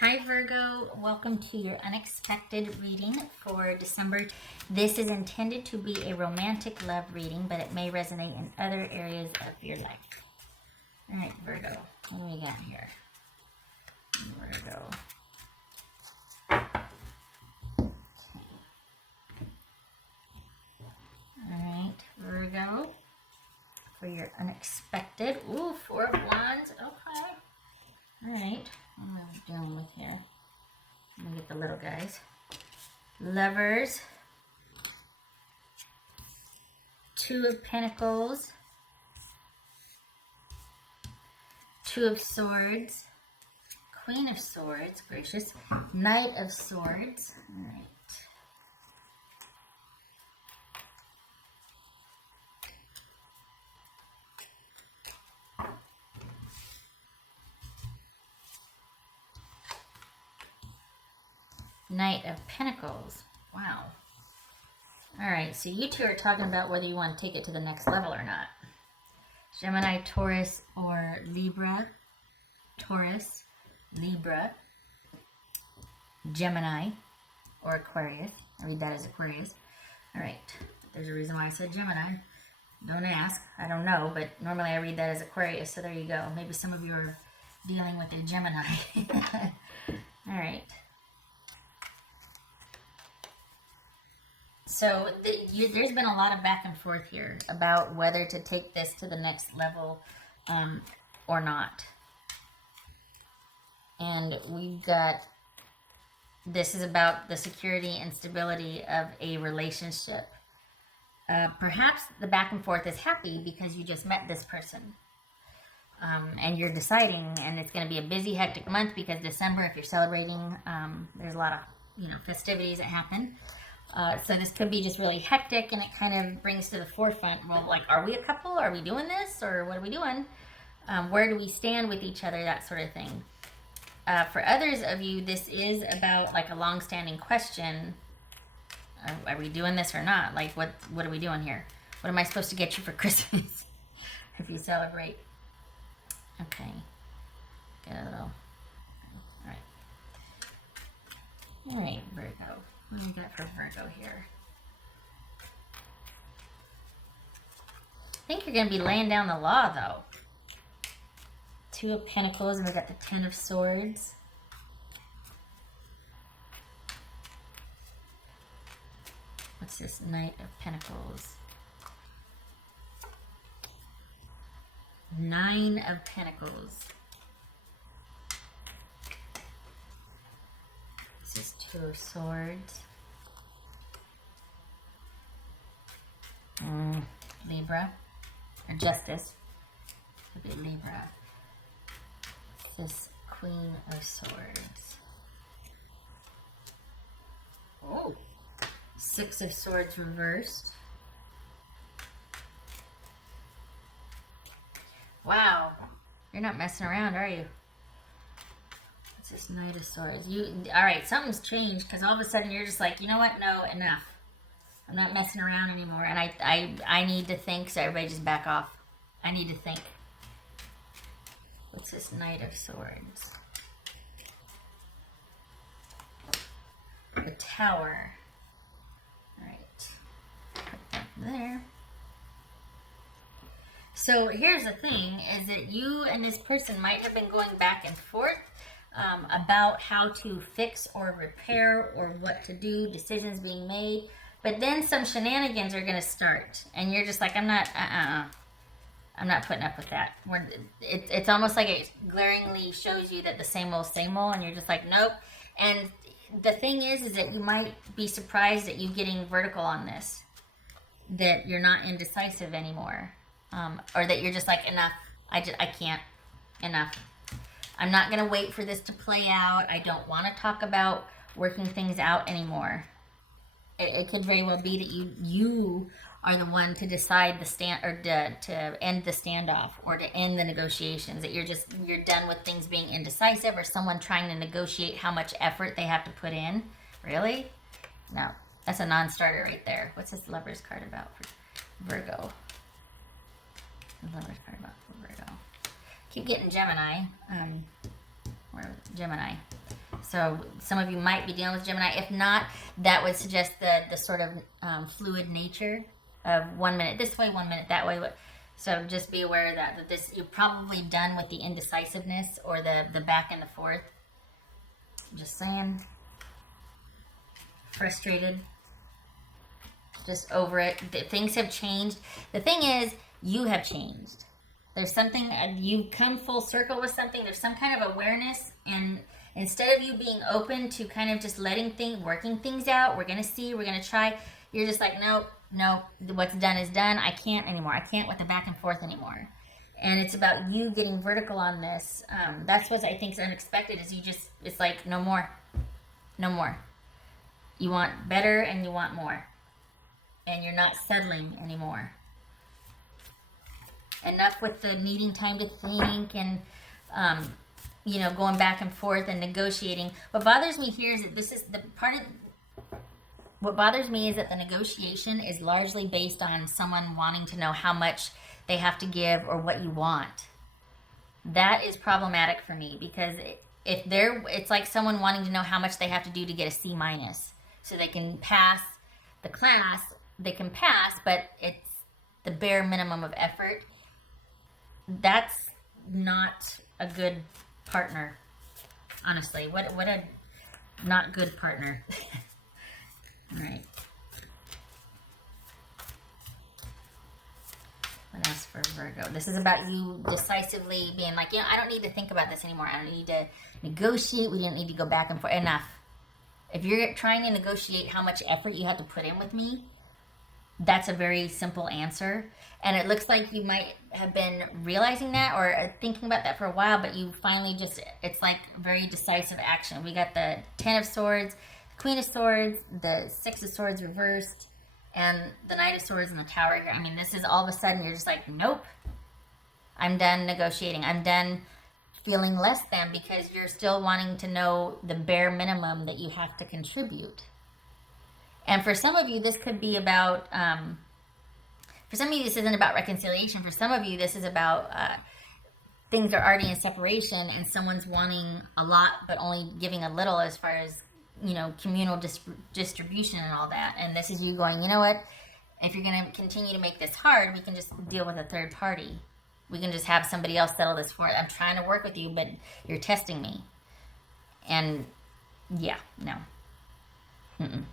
Hi Virgo, welcome to your unexpected reading for December. This is intended to be a romantic love reading, but it may resonate in other areas of your life. All right, Virgo, what do we got here? Virgo. All right, Virgo, for your unexpected. Ooh, Four of Wands. Okay. All right. What am I dealing with here? I'm gonna get the little guys. Lovers. Two of Pentacles. Two of Swords. Queen of Swords. Gracious. Knight of Swords. All right. Knight of Pentacles. Wow. All right, so you two are talking about whether you want to take it to the next level or not. Gemini, Taurus, or Libra. Taurus, Libra, Gemini, or Aquarius. I read that as Aquarius. All right, there's a reason why I said Gemini. Don't ask. I don't know, but normally I read that as Aquarius, so there you go. Maybe some of you are dealing with a Gemini. All right. So there's been a lot of back and forth here about whether to take this to the next level or not. And we've got, this is about the security and stability of a relationship. Perhaps the back and forth is happy because you just met this person. And you're deciding, and it's going to be a busy, hectic month because December, if you're celebrating, there's a lot of, festivities that happen. So this could be just really hectic, and it kind of brings to the forefront, well, like, are we a couple? Are we doing this? Or what are we doing? Where do we stand with each other? That sort of thing. For others of you, this is about like a long-standing question. Are we doing this or not? Like, what are we doing here? What am I supposed to get you for Christmas if you celebrate? Okay. Get a little. All right. All right, Virgo. What do we got for Virgo here? I think you're going to be laying down the law, though. Two of Pentacles, and we got the Ten of Swords. What's this? Knight of Pentacles. Nine of Pentacles. This is Two of Swords. Libra. Or Justice. Could be Libra. This is Queen of Swords. Oh. Six of Swords reversed. Wow. You're not messing around, are you? What's this Knight of Swords? All right, something's changed because all of a sudden you're just like, you know what? No, enough. I'm not messing around anymore. And I need to think, so everybody just back off. I need to think. What's this Knight of Swords? The Tower. All right. Put that there. So here's the thing, is that you and this person might have been going back and forth about how to fix or repair or what to do, decisions being made. But then some shenanigans are going to start. And you're just like, I'm not putting up with that. It's almost like it glaringly shows you that the same old, and you're just like, nope. And the thing is that you might be surprised at you getting vertical on this. That you're not indecisive anymore. Or that you're just like, enough. I can't. Enough. I'm not going to wait for this to play out. I don't want to talk about working things out anymore. It could very well be that you are the one to decide the stand, or to end the standoff, or to end the negotiations. That you're done with things being indecisive, or someone trying to negotiate how much effort they have to put in. Really? No, that's a non-starter right there. What's this Lover's card about for Virgo? The Lover's card about for Virgo. Keep getting Gemini. Or Gemini. So some of you might be dealing with Gemini. If not, that would suggest the sort of fluid nature of 1 minute this way, 1 minute that way. So just be aware of that this, you're probably done with the indecisiveness or the back and the forth. Just saying. Frustrated. Just over it. Things have changed. The thing is, you have changed. There's something, you've come full circle with something. There's some kind of awareness, and instead of you being open to kind of just working things out, we're going to see, we're going to try, you're just like, nope, what's done is done. I can't anymore. I can't with the back and forth anymore. And it's about you getting vertical on this. That's what I think is unexpected, is it's like, no more. No more. You want better and you want more. And you're not settling anymore. Enough with the needing time to think and, going back and forth and negotiating. What bothers me here is that what bothers me is that the negotiation is largely based on someone wanting to know how much they have to give or what you want. That is problematic for me, because it's like someone wanting to know how much they have to do to get a C minus so they can pass the class. They can pass, but it's the bare minimum of effort. That's not a good partner, honestly. What a not good partner. Right. What else for Virgo? This is about you decisively being like, I don't need to think about this anymore. I don't need to negotiate. We don't need to go back and forth. Enough. If you're trying to negotiate how much effort you have to put in with me, that's a very simple answer. And it looks like you might have been realizing that or thinking about that for a while, but you finally it's like very decisive action. We got the 10 of Swords, Queen of Swords, the 6 of Swords reversed, and the Knight of Swords in the Tower here. I mean, this is all of a sudden you're just like, nope. I'm done negotiating. I'm done feeling less than, because you're still wanting to know the bare minimum that you have to contribute. And for some of you, this could be about, for some of you, this isn't about reconciliation. For some of you, this is about things are already in separation and someone's wanting a lot but only giving a little as far as, communal distribution and all that. And this is you going, you know what? If you're going to continue to make this hard, we can just deal with a third party. We can just have somebody else settle this for it. I'm trying to work with you, but you're testing me. And yeah, no. Mm-mm.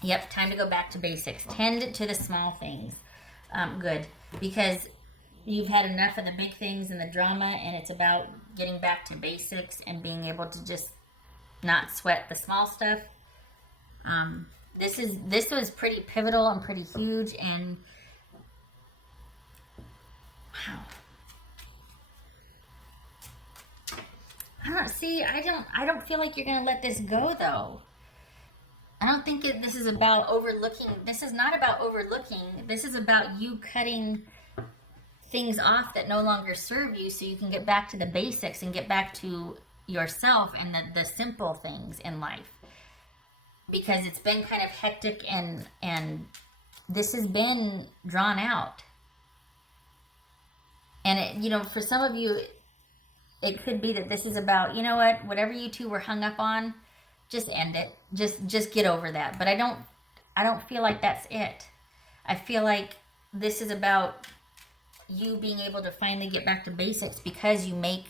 Yep, time to go back to basics. Tend to the small things. Good. Because you've had enough of the big things and the drama, and it's about getting back to basics and being able to just not sweat the small stuff. This was pretty pivotal and pretty huge, and wow. I don't feel like you're gonna let this go, though. I don't think this is about overlooking. This is not about overlooking. This is about you cutting things off that no longer serve you, so you can get back to the basics and get back to yourself and the simple things in life. Because it's been kind of hectic, and this has been drawn out. And for some of you, it could be that this is about, whatever you two were hung up on, just end it. Just get over that. But I don't feel like that's it. I feel like this is about you being able to finally get back to basics, because you make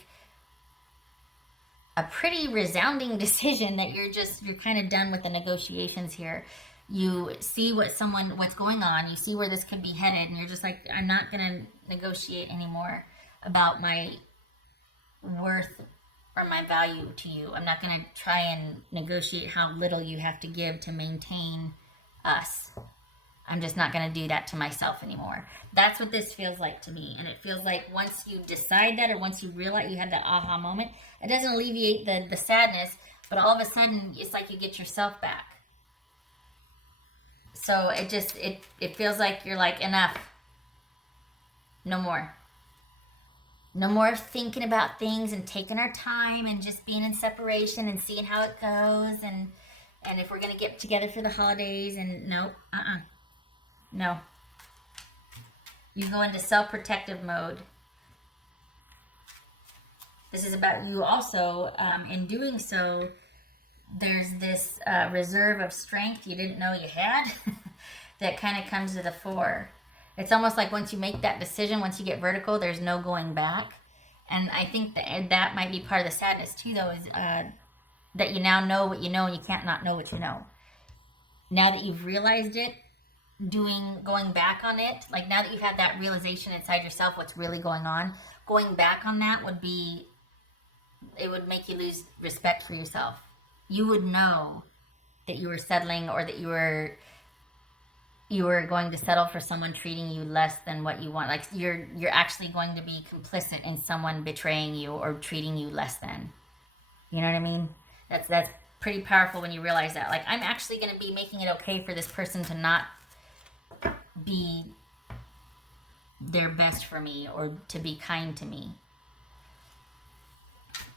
a pretty resounding decision that you're kind of done with the negotiations here. You see what's going on. You see where this could be headed, and you're just like, I'm not going to negotiate anymore about my worth or my value to you. I'm not going to try and negotiate how little you have to give to maintain us. I'm just not going to do that to myself anymore. That's what this feels like to me. And it feels like once you decide that, or once you realize you had that aha moment, it doesn't alleviate the sadness, but all of a sudden it's like you get yourself back. So it feels like you're like, enough. No more. No more thinking about things and taking our time and just being in separation and seeing how it goes, and if we're going to get together for the holidays, and no. No. You go into self-protective mode. This is about you also. In doing so, there's this reserve of strength you didn't know you had that kind of comes to the fore. It's almost like once you make that decision, once you get vertical, there's no going back. And I think that might be part of the sadness too, though, is that you now know what you know and you can't not know what you know. Now that you've realized it, going back on it, like now that you've had that realization inside yourself what's really going on, going back on that it would make you lose respect for yourself. You would know that you were settling, or that you were going to settle for someone treating you less than what you want. Like you're actually going to be complicit in someone betraying you or treating you less than. You know what I mean? That's pretty powerful when you realize that. Like, I'm actually going to be making it okay for this person to not be their best for me or to be kind to me.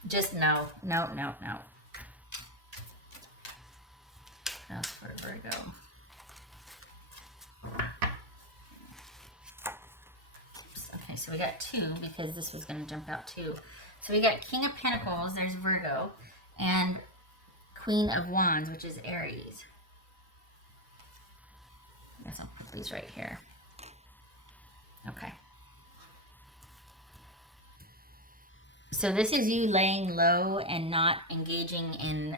Just no. That's for Virgo. Okay, so we got 2 because this was going to jump out too. So we got King of Pentacles, there's Virgo, and Queen of Wands, which is Aries. I guess I'll put these right here. Okay. So this is you laying low and not engaging in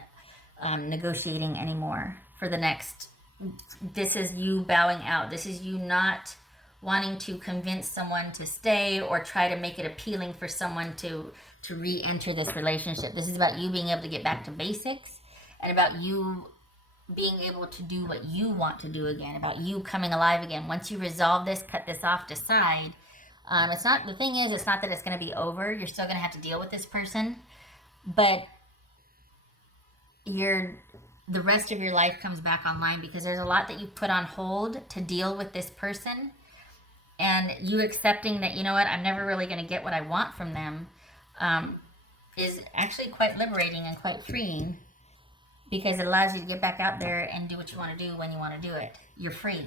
negotiating anymore for the next. This is you bowing out. This is you not wanting to convince someone to stay or try to make it appealing for someone to re-enter this relationship. This is about you being able to get back to basics and about you being able to do what you want to do again, about you coming alive again. Once you resolve this, cut this off, decide. The thing is, it's not that it's going to be over. You're still going to have to deal with this person, but the rest of your life comes back online because there's a lot that you put on hold to deal with this person, and you accepting that, you know what, I'm never really going to get what I want from them, is actually quite liberating and quite freeing, because it allows you to get back out there and do what you want to do when you want to do it. You're free,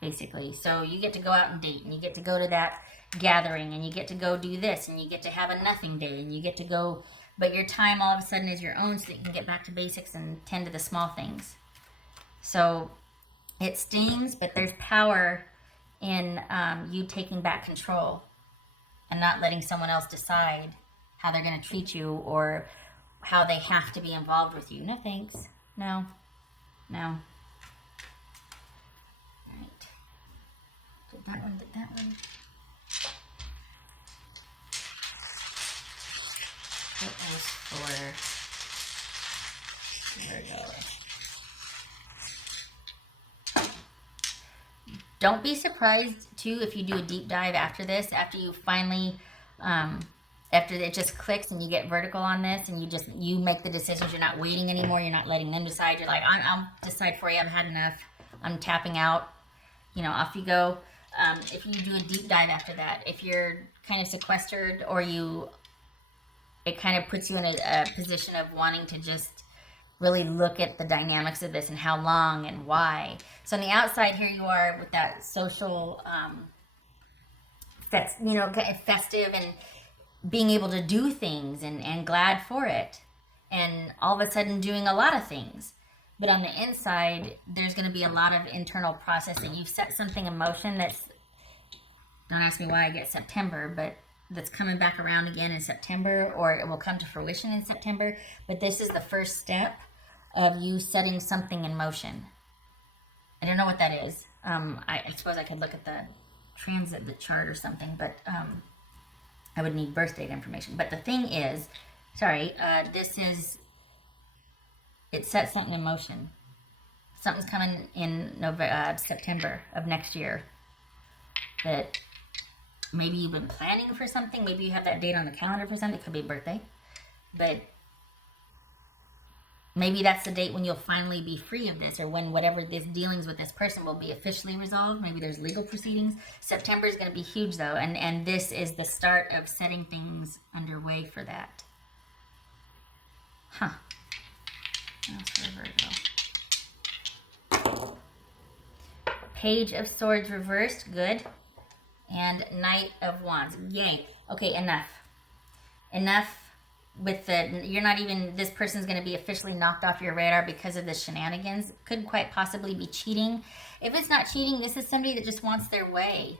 basically. So you get to go out and date, and you get to go to that gathering, and you get to go do this, and you get to have a nothing day, and you get to go, but your time all of a sudden is your own, so that you can get back to basics and tend to the small things. So it stings, but there's power in you taking back control and not letting someone else decide how they're going to treat you or how they have to be involved with you. No thanks. No. All right. Did that one. What else for Virgo? Don't be surprised too if you do a deep dive after this, after you finally after it just clicks and you get vertical on this and you make the decisions. You're not waiting anymore. You're not letting them decide. You're like, I'll decide for you. I've had enough. I'm tapping out. Off you go. If you do a deep dive after that, if you're kind of sequestered or it kind of puts you in a position of wanting to just really look at the dynamics of this and how long and why. So on the outside, here you are with that social, festive and being able to do things and glad for it. And all of a sudden doing a lot of things. But on the inside, there's going to be a lot of internal processing. You've set something in motion don't ask me why I get September, but that's coming back around again in September, or it will come to fruition in September. But this is the first step of you setting something in motion. I don't know what that is. I suppose I could look at the transit chart or something, but I would need birth date information. But the thing is, it sets something in motion. Something's coming in September of next year that maybe you've been planning for something. Maybe you have that date on the calendar for something. It could be a birthday. But maybe that's the date when you'll finally be free of this, or when whatever this dealings with this person will be officially resolved. Maybe there's legal proceedings. September is going to be huge, though. And this is the start of setting things underway for that. Huh. That's for Virgo. Page of Swords reversed. Good. And Knight of Wands. Yay. Okay, enough. Enough with the, you're not even, this person's going to be officially knocked off your radar because of the shenanigans. Could quite possibly be cheating. If it's not cheating, this is somebody that just wants their way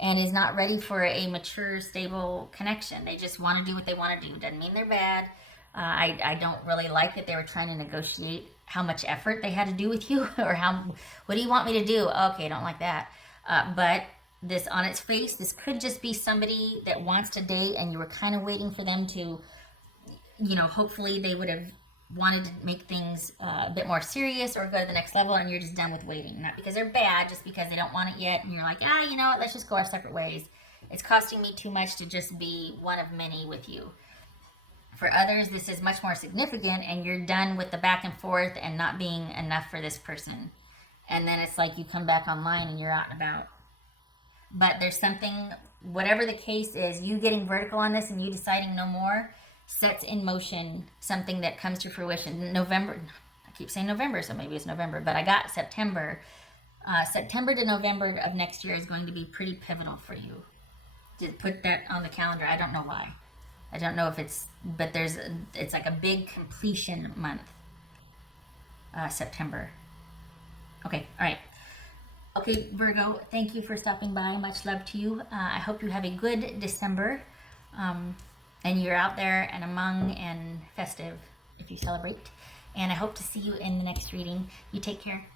and is not ready for a mature, stable connection. They just want to do what they want to do. Doesn't mean they're bad. I don't really like that they were trying to negotiate how much effort they had to do with you, or what do you want me to do? Okay, I don't like that. But this, on its face, this could just be somebody that wants to date and you were kind of waiting for them to, hopefully they would have wanted to make things a bit more serious or go to the next level, and you're just done with waiting. Not because they're bad, just because they don't want it yet, and you're like, you know what, let's just go our separate ways. It's costing me too much to just be one of many with you. For others, this is much more significant, and you're done with the back and forth and not being enough for this person. And then it's like you come back online and you're out and about. But there's something, whatever the case is, you getting vertical on this and you deciding no more sets in motion something that comes to fruition. November, I keep saying November, so maybe it's November, but I got September. September to November of next year is going to be pretty pivotal for you. Just put that on the calendar. I don't know why. I don't know if it's, but it's like a big completion month. September. Okay, all right. Okay, Virgo, thank you for stopping by. Much love to you. I hope you have a good December. And you're out there and among and festive if you celebrate. And I hope to see you in the next reading. You take care.